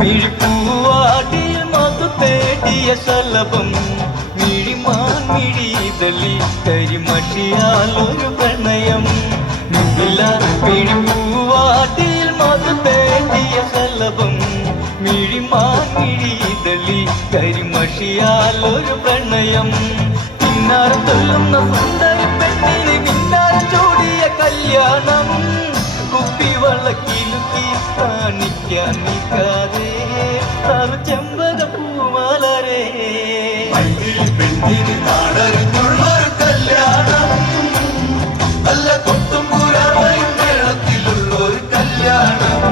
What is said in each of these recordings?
മിഴിപ്പൂവാടിൽ മധു തേടിയ ശലഭം മിഴിമാൻ മിഴിതലി കരിമഷിയാലൊരു പ്രണയം മിഴിപ്പൂവാടിൽ മധു തേടിയ ശലഭം മിഴിമാൻ മിഴിതലി കരിമഷിയാലൊരു പ്രണയം പിന്നാർ തൊല്ലുന്ന സുന്ദരി പെണ്ണിന് മിന്നാർ ചൂടിയ കല്യാണം കുപ്പിവളക്കിലുക്കി കാണിക്കാൻ നിൽക്കാതെ ചെമ്പക പൂമാലരേ പെണ്ണിന് നാടറിഞ്ഞുള്ളൊരു കല്യാണം നല്ല കൊട്ടും കുരവയും മേളത്തിലുള്ളൊരു കല്യാണം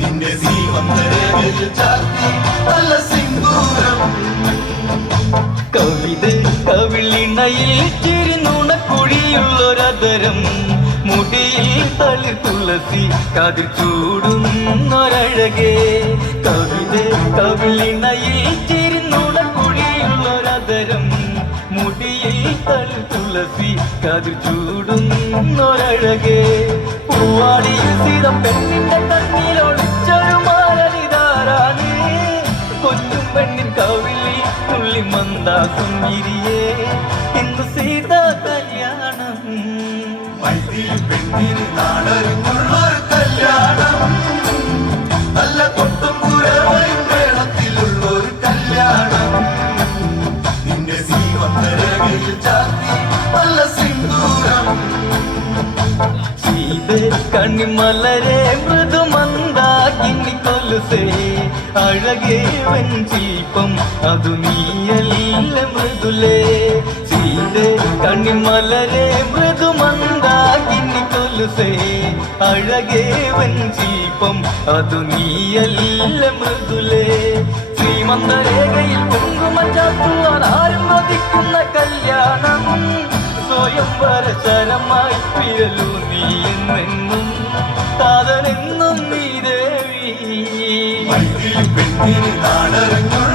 നിന്റെ ശ്രീമന്തരേഖയിൽ ചാർത്തി നല്ല സിന്ദൂരം കവിത കവിളിണയിൽ ചിരിനുണക്കുഴിയുള്ളൊരതരം മുടിയിൽ തളിർ തുളസി കതിർ ചൂടുന്നൊരഴകേ കവിത കവിളിണയിൽ ചിരിനുണക്കുഴിയുള്ളൊരതരം മുടിയിൽ തളിർ തുളസി കതിർ ചൂടുന്നൊരഴകേ പൂവാടിയിൽ സീത പെണ്ണിന്റെ കണ്ണിലൊളിച്ചൊരു മാലനിതാരാണ് കൊച്ചും പെണ്ണിൻ കവിളി തുള്ളി മന്ദാസം വിരിയേ ഇന്ന് സീത കല്യാണം പെണ്ണിന് നാടറിഞ്ഞുള്ളൊരു കല്യാണം നല്ല കൊട്ടും കുരവയും മേളത്തിലുള്ളൊരു കല്യാണം നിന്റെ ശ്രീമന്തരേഖയിൽ ചാർത്തി നല്ല സിന്ദൂരം സീത കണ്ണിമലരെ മൃദുമന്ദാകിനി കൊലുസേ അഴകേ വെഞ്ചിൽപ്പം അതു നീയല്ല മൃദുലേ സീത കണ്ണിമലരെ മൃദുമന്ദാകിനി കൊലുസേ അഴകേ വെഞ്ചിൽപ്പം അതു നീയല്ല മൃദുലേ ശ്രീമന്തരേഖയിൽ കുങ്കുമം ചാർത്തുവാൻ ആരും കൊതിക്കുന്ന കല്യാണം സ്വയംവര ശരമായി വിരലു നീ എന്നെന്നും കാതലെന്നും നീ ദേവി പെണ്ണിന് നാടറിഞ്ഞുള്ള